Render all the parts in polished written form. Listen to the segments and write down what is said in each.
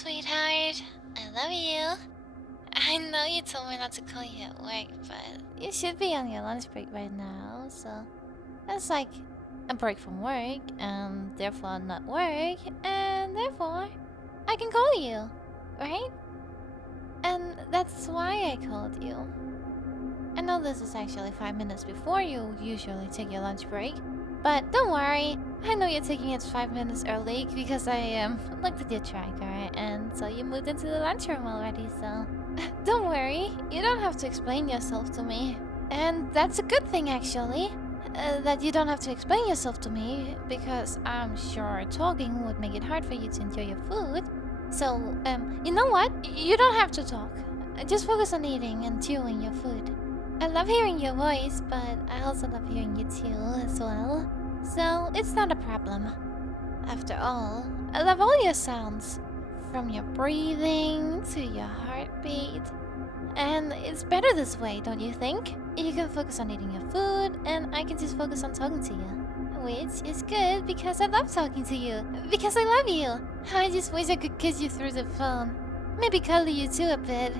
sweetheart. I love you. I know you told me not to call you at work, but you should be on your lunch break right now, so that's like a break from work, and therefore not work, and therefore I can call you, right? And that's why I called you. I know this is actually 5 minutes before you usually take your lunch break, but don't worry, I know you're taking it 5 minutes early because I looked at your tracker and so you moved into the lunchroom already, so don't worry, you don't have to explain yourself to me. And that's a good thing actually, that you don't have to explain yourself to me because I'm sure talking would make it hard for you to enjoy your food. So, you know what? You don't have to talk. Just focus on eating and chewing your food. I love hearing your voice, but I also love hearing you too as well. So, it's not a problem. After all, I love all your sounds. From your breathing to your heartbeat. And it's better this way, don't you think? You can focus on eating your food, and I can just focus on talking to you. Which is good because I love talking to you. Because I love you. I just wish I could kiss you through the phone. Maybe cuddle you too a bit.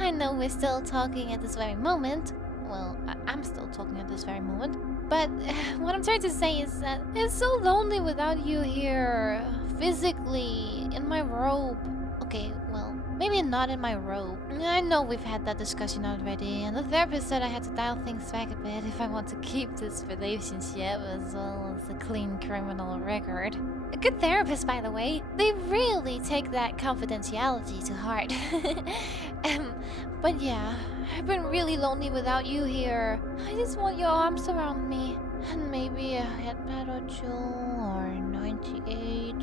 I know we're still talking at this very moment. Well, I'm still talking at this very moment. But what I'm trying to say is that it's so lonely without you here. Physically, in my robe. Okay, well, maybe not in my robe. I know we've had that discussion already, and the therapist said I had to dial things back a bit if I want to keep this relationship as well as a clean criminal record. A good therapist, by the way. They really take that confidentiality to heart. But yeah, I've been really lonely without you here. I just want your arms around me. And maybe a headband or two, or 98.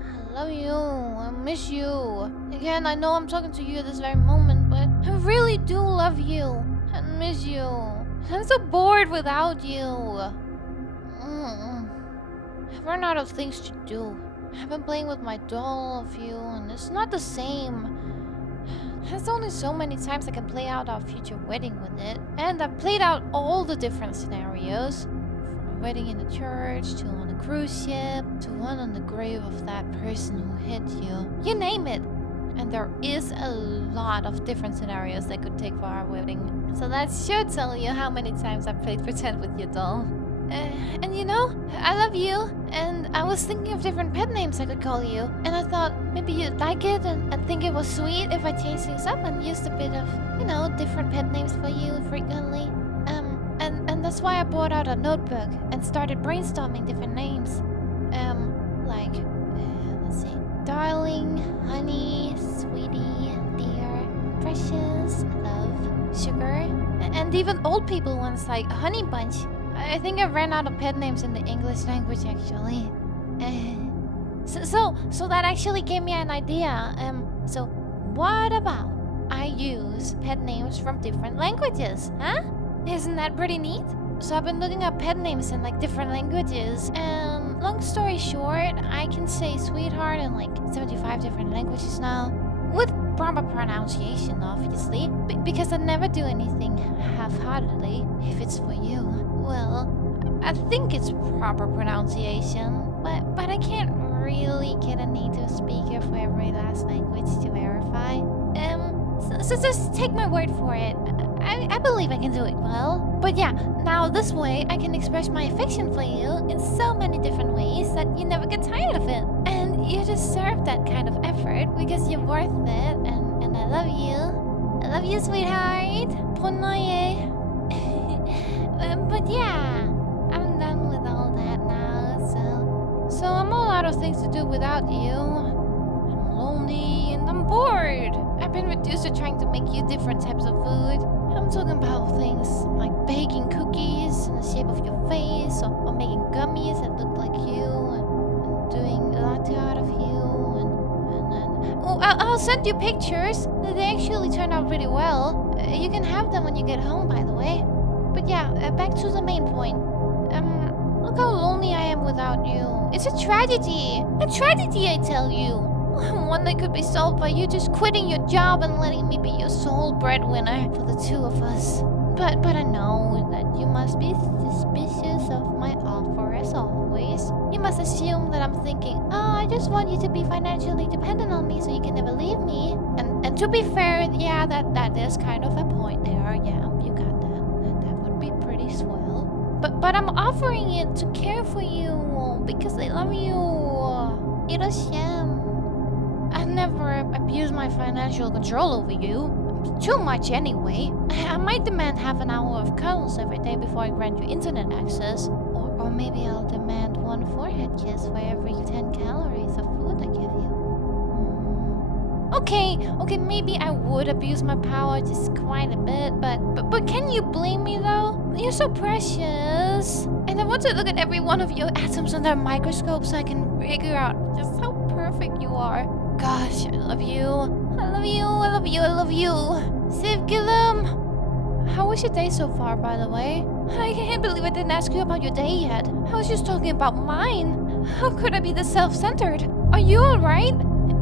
I love you. I miss you. Again, I know I'm talking to you at this very moment, but I really do love you and miss you. I'm so bored without you. I've run out of things to do. I've been playing with my doll of you, and it's not the same. There's only so many times I can play out our future wedding with it, and I've played out all the different scenarios. From a wedding in a church, to on a cruise ship, to one on the grave of that person who hit you. You name it. And there is a lot of different scenarios that could take for our wedding. So that should tell you how many times I've played pretend with your doll. And you know, I love you, and I was thinking of different pet names I could call you. And I thought maybe you'd like it and think it was sweet if I changed things up and used a bit of, you know, different pet names for you frequently. And that's why I brought out a notebook and started brainstorming different names. Let's see. Darling, honey, sweetie, dear, precious, love, sugar, and even old people ones like honey bunch. I think I ran out of pet names in the English language actually. So that actually gave me an idea. So what about I use pet names from different languages, huh? Isn't that pretty neat? So I've been looking up pet names in like different languages, and long story short, I can say sweetheart in like 75 different languages now. With proper pronunciation, obviously, because I never do anything half-heartedly if it's for you. Well, I think it's proper pronunciation, but I can't really get a native speaker for every last language to verify. So just take my word for it. I believe I can do it well. But yeah, now this way I can express my affection for you in so many different ways that you never get tired of it. And you deserve that kind of effort because you're worth it, and I love you. I love you, sweetheart. Pronoye. But yeah, I'm done with all that now, so I'm all out of things to do without you. I'm lonely and I'm bored. I've been reduced to trying to make you different types of food. I'm talking about things like baking cookies in the shape of your face, or making gummies that look like you, and doing latte art of you, and I'll send you pictures. They actually turned out really well. You can have them when you get home, by the way. But yeah, back to the main point. Look how lonely I am without you. It's a tragedy. A tragedy, I tell you. One that could be solved by you just quitting your job and letting me be your sole breadwinner for the two of us. But I know that you must be suspicious of my offer as always. You must assume that I'm thinking, oh, I just want you to be financially dependent on me so you can never leave me. And to be fair, yeah, that is kind of a point there. Yeah, you got that. That would be pretty swell. But I'm offering it to care for you because I love you. It's a shame. I've never abused my financial control over you. Too much anyway. I might demand half an hour of cuddles every day before I grant you internet access. Or maybe I'll demand one forehead kiss for every 10 calories of food I give you. Okay, maybe I would abuse my power just quite a bit, but can you blame me though? You're so precious. And I want to look at every one of your atoms under a microscope so I can figure out just how perfect you are. Gosh, I love you. I love you, I love you, I love you. Sivgilum! How was your day so far, by the way? I can't believe I didn't ask you about your day yet. I was just talking about mine. How could I be this self-centered? Are you alright?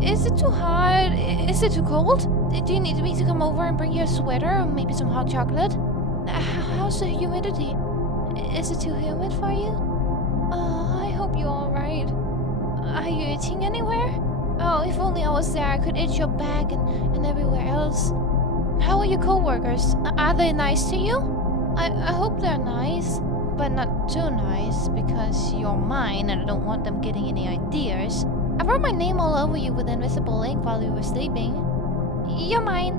Is it too hot? Is it too cold? Do you need me to come over and bring you a sweater or maybe some hot chocolate? How's the humidity? Is it too humid for you? I hope you're alright. Are you itching anywhere? Oh, if only I was there, I could itch your back and everywhere else. How are your coworkers? Are they nice to you? I hope they're nice, but not too nice because you're mine and I don't want them getting any ideas. I wrote my name all over you with invisible ink while you were sleeping. You're mine.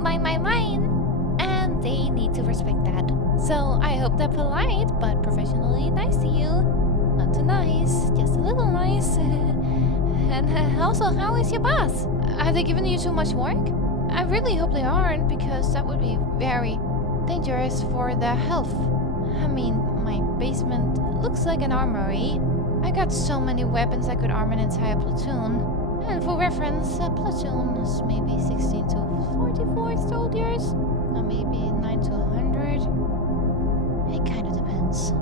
Mine. And they need to respect that. So I hope they're polite, but professionally nice to you. Not too nice, just a little nice. And also, how is your boss? Are they giving you too much work? I really hope they aren't, because that would be very dangerous for their health. I mean, my basement looks like an armory. I got so many weapons I could arm an entire platoon. And for reference, a platoon is maybe 16 to 44 soldiers, or maybe 9 to 100. It kind of depends.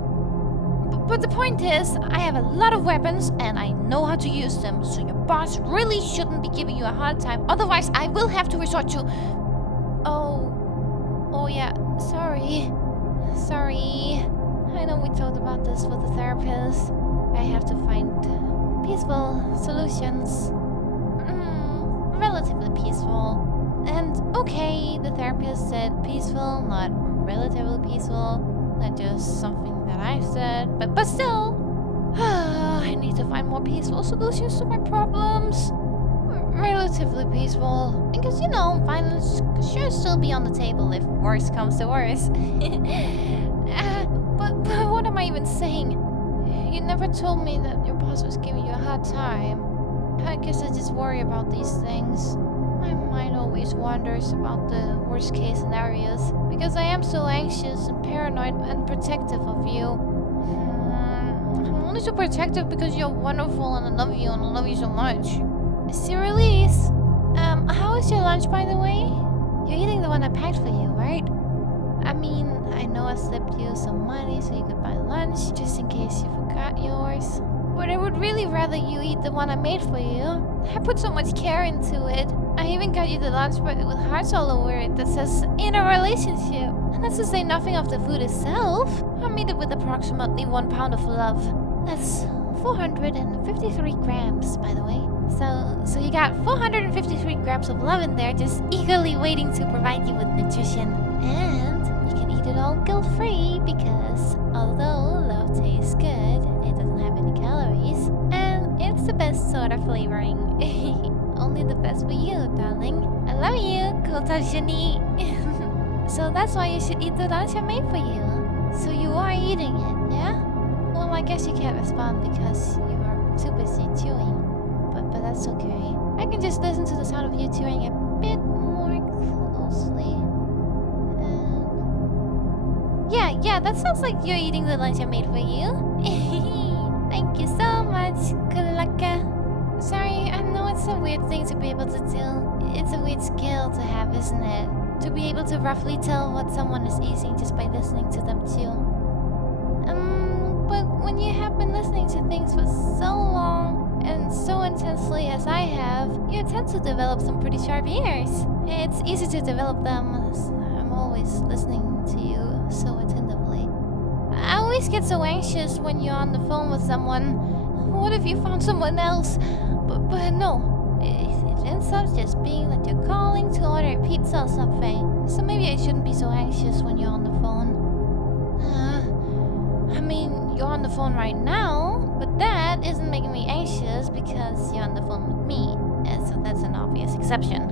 But the point is, I have a lot of weapons and I know how to use them, so your boss really shouldn't be giving you a hard time. Otherwise, I will have to resort to... Oh yeah, sorry. I know we talked about this with the therapist. I have to find peaceful solutions. Relatively peaceful. And okay, the therapist said peaceful, not relatively peaceful. Not just something that I said, but still. I need to find more peaceful solutions to my problems. Relatively peaceful. Because, you know, violence could sure still be on the table if worse comes to worse. But what am I even saying? You never told me that your boss was giving you a hard time. I guess I just worry about these things. My mind always wanders about the worst case scenarios because I am so anxious and paranoid and protective of you. I'm only so protective because you're wonderful and I love you so much. Release. How is your lunch, by the way? You're eating the one I packed for you, right? I mean, I know I slipped you some money so you could buy lunch just in case you forgot yours. But I would really rather you eat the one I made for you. I put so much care into it. I even got you the lunch with hearts all over it that says, in a relationship. And that's to say nothing of the food itself. I made it with approximately 1 pound of love. That's 453 grams, by the way. So you got 453 grams of love in there just eagerly waiting to provide you with nutrition. And you can eat it all guilt-free because although love tastes good, it doesn't have any calories. And it's the best sort of flavoring. Only the best for you, darling. I love you, Kotajini. So that's why you should eat the lunch I made for you. So you are eating it, yeah? Well, I guess you can't respond because you're too busy chewing. But that's okay. I can just listen to the sound of you chewing a bit more closely. And... Yeah, that sounds like you're eating the lunch I made for you. Thank you so much, Kulaka. Sorry, I know it's a weird thing to be able to do. It's a weird skill to have, isn't it? To be able to roughly tell what someone is eating just by listening to them chew. But when you have been listening to things for so long and so intensely as I have, you tend to develop some pretty sharp ears. It's easy to develop them. I'm always listening always get so anxious when you're on the phone with someone. What if you found someone else? But no. It ends up just being that you're calling to order a pizza or something. So maybe I shouldn't be so anxious when you're on the phone. I mean, you're on the phone right now, but that isn't making me anxious because you're on the phone with me. And so that's an obvious exception.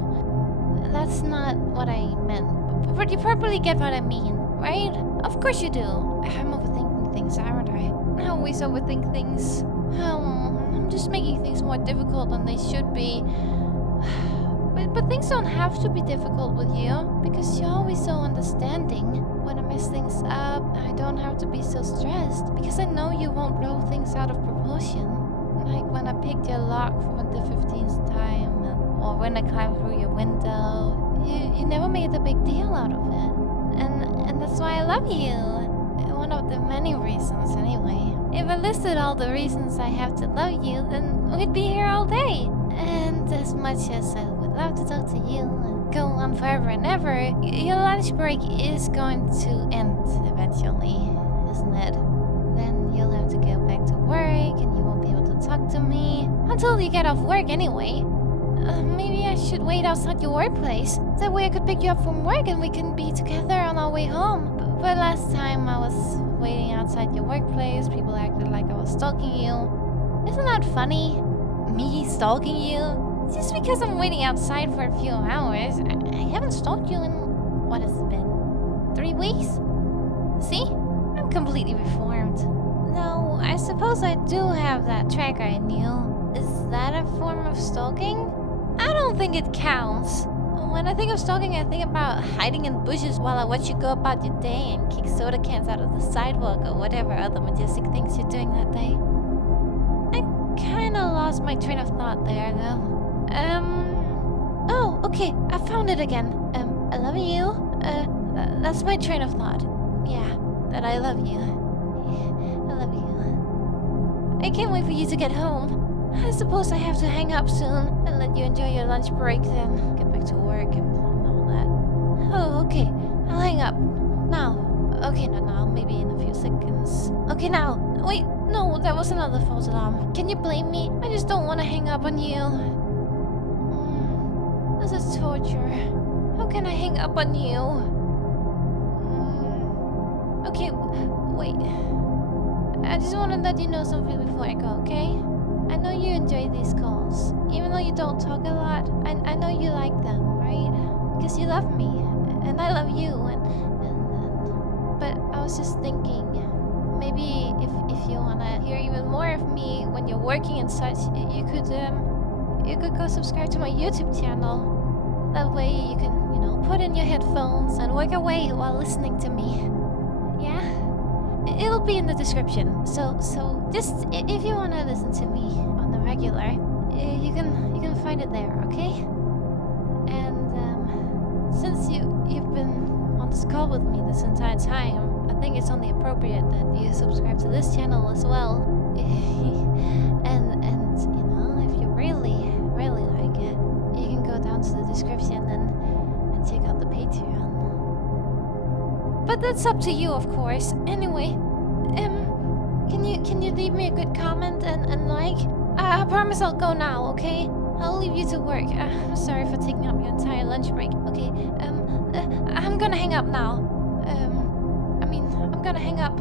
That's not what I meant. But you probably get what I mean, right? Of course you do. I'm overthinking things, aren't I? I always overthink things. I'm just making things more difficult than they should be. But things don't have to be difficult with you, because you're always so understanding. When I mess things up, I don't have to be so stressed, because I know you won't blow things out of proportion. Like when I picked your lock for the 15th time, or when I climbed through your window. You never made a big deal out of it. And that's why I love you. One of the many reasons, anyway. If I listed all the reasons I have to love you, then we'd be here all day. And as much as I would love to talk to you and go on forever and ever, your lunch break is going to end eventually, isn't it? Then you'll have to go back to work and you won't be able to talk to me until you get off work anyway. Maybe I should wait outside your workplace. That way I could pick you up from work and we can be together on our way home. But last time I was waiting outside your workplace, people acted like I was stalking you. Isn't that funny? Me stalking you? Just because I'm waiting outside for a few hours. I haven't stalked you in, what has it been? 3 weeks? See? I'm completely reformed. No, I suppose I do have that tracker in you. Is that a form of stalking? I don't think it counts. When I think of stalking, I think about hiding in bushes while I watch you go about your day and kick soda cans out of the sidewalk or whatever other majestic things you're doing that day. I kinda lost my train of thought there, though. Oh, okay, I found it again. I love you. That's my train of thought. Yeah, that I love you. I love you. I can't wait for you to get home. I suppose I have to hang up soon and let you enjoy your lunch break then. Get back to work and all that. Oh, okay. I'll hang up. Now. Okay, not now. Maybe in a few seconds. Okay, now. Wait, no, that was another false alarm. Can you blame me? I just don't want to hang up on you. This is torture. How can I hang up on you? Okay, wait. I just want to let you know something before I go, okay? I know you enjoy these calls. Even though you don't talk a lot, I know you like them, right? Because you love me, and I love you, but I was just thinking, maybe if you wanna hear even more of me when you're working and such, you could go subscribe to my YouTube channel. That way you can, put in your headphones and work away while listening to me. Yeah? It'll be in the description. So just if you wanna listen to me on the regular, you can find it there, okay? And since you've been on this call with me this entire time, I think it's only appropriate that you subscribe to this channel as well. and if you really like it, you can go down to the description and check out the Patreon. But that's up to you, of course. Anyway, can you leave me a good comment and like? I promise I'll go now, okay? I'll leave you to work. I'm sorry for taking up your entire lunch break. Okay, I'm gonna hang up now. I'm gonna hang up.